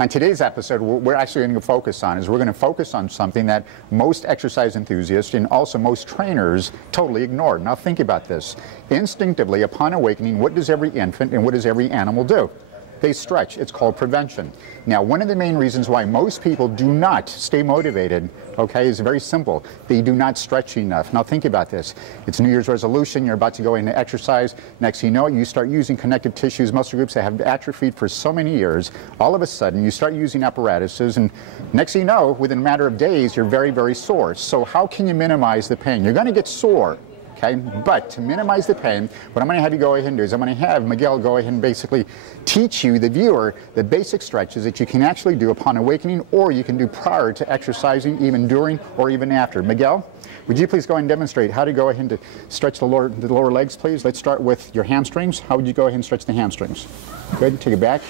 On today's episode, what we're actually going to focus on is we're going to focus on something that most exercise enthusiasts and also most trainers totally ignore. Now think about this. Instinctively, upon awakening, what does every infant and what does every animal do? They stretch. It's called prevention. Now, one of the main reasons why most people do not stay motivated, okay, is very simple. They do not stretch enough. Now, think about this. It's New Year's resolution. You're about to go into exercise. Next thing you know, you start using connective tissues, muscle groups that have atrophied for so many years. All of a sudden, you start using apparatuses, and next thing you know, within a matter of days, you're very, very sore. So how can you minimize the pain? You're going to get sore. Okay, but to minimize the pain, what I'm going to have you go ahead and do is I'm going to have Miguel go ahead and basically teach you, the viewer, the basic stretches that you can actually do upon awakening, or you can do prior to exercising, even during or even after. Miguel, would you please go ahead and demonstrate how to go ahead and stretch the lower legs, please? Let's start with your hamstrings. How would you go ahead and stretch the hamstrings? Good, take it back.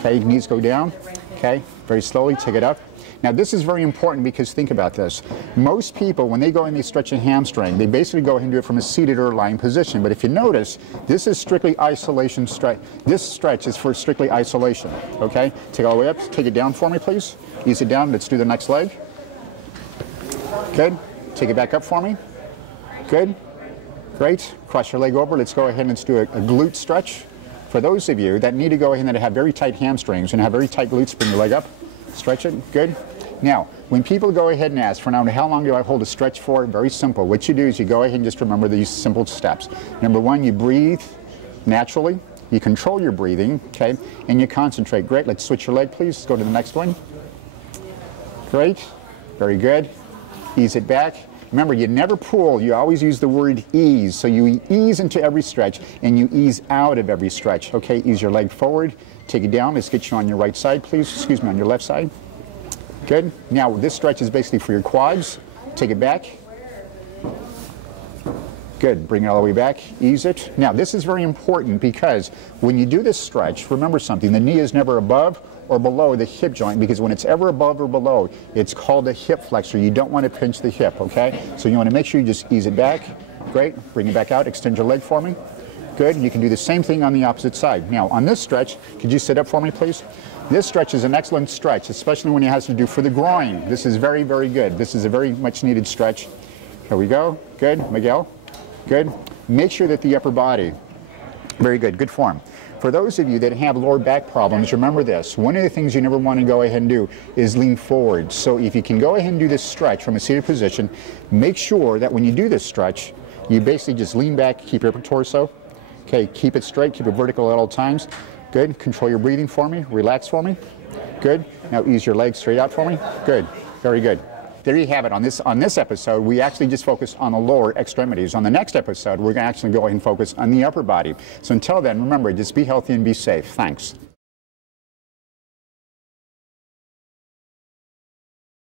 Okay, knees go down. Okay, very slowly, take it up. Now this is very important because think about this. Most people, when they go and they stretch a hamstring, they basically go ahead and do it from a seated or lying position. But if you notice, this is strictly isolation stretch. This stretch is for strictly isolation. Okay? Take it all the way up. Take it down for me, please. Ease it down. Let's do the next leg. Good. Take it back up for me. Good. Great. Cross your leg over. Let's go ahead and let's do a glute stretch. For those of you that need to go ahead and have very tight hamstrings and have very tight glutes, bring your leg up. Stretch it. Good. Now, when people go ahead and ask for now, how long do I hold a stretch for? Very simple. What you do is you go ahead and just remember these simple steps. Number one, you breathe naturally. You control your breathing, okay, and you concentrate. Great. Let's switch your leg, please. Let's go to the next one. Great. Very good. Ease it back. Remember, you never pull. You always use the word ease. So you ease into every stretch, and you ease out of every stretch. Okay, ease your leg forward. Take it down. Let's get you on your right side, please. Excuse me, on your left side. Good. Now, this stretch is basically for your quads. Take it back. Good. Bring it all the way back. Ease it. Now, this is very important because when you do this stretch, remember something. The knee is never above or below the hip joint, because when it's ever above or below, it's called a hip flexor. You don't want to pinch the hip, okay? So you want to make sure you just ease it back. Great. Bring it back out. Extend your leg for me. Good. You can do the same thing on the opposite side. Now, on this stretch, could you sit up for me, please? This stretch is an excellent stretch, especially when it has to do for the groin. This is very, very good. This is a very much needed stretch. Here we go. Good. Miguel. Good. Make sure that the upper body, very good. Good form. For those of you that have lower back problems, remember this. One of the things you never want to go ahead and do is lean forward. So if you can go ahead and do this stretch from a seated position, make sure that when you do this stretch, you basically just lean back, keep your upper torso. Okay, keep it straight, keep it vertical at all times. Good. Control your breathing for me. Relax for me. Good. Now ease your legs straight out for me. Good. Very good. There you have it. On this episode, we actually just focus on the lower extremities. On the next episode, we're going to actually go ahead and focus on the upper body. So until then, remember, just be healthy and be safe. Thanks.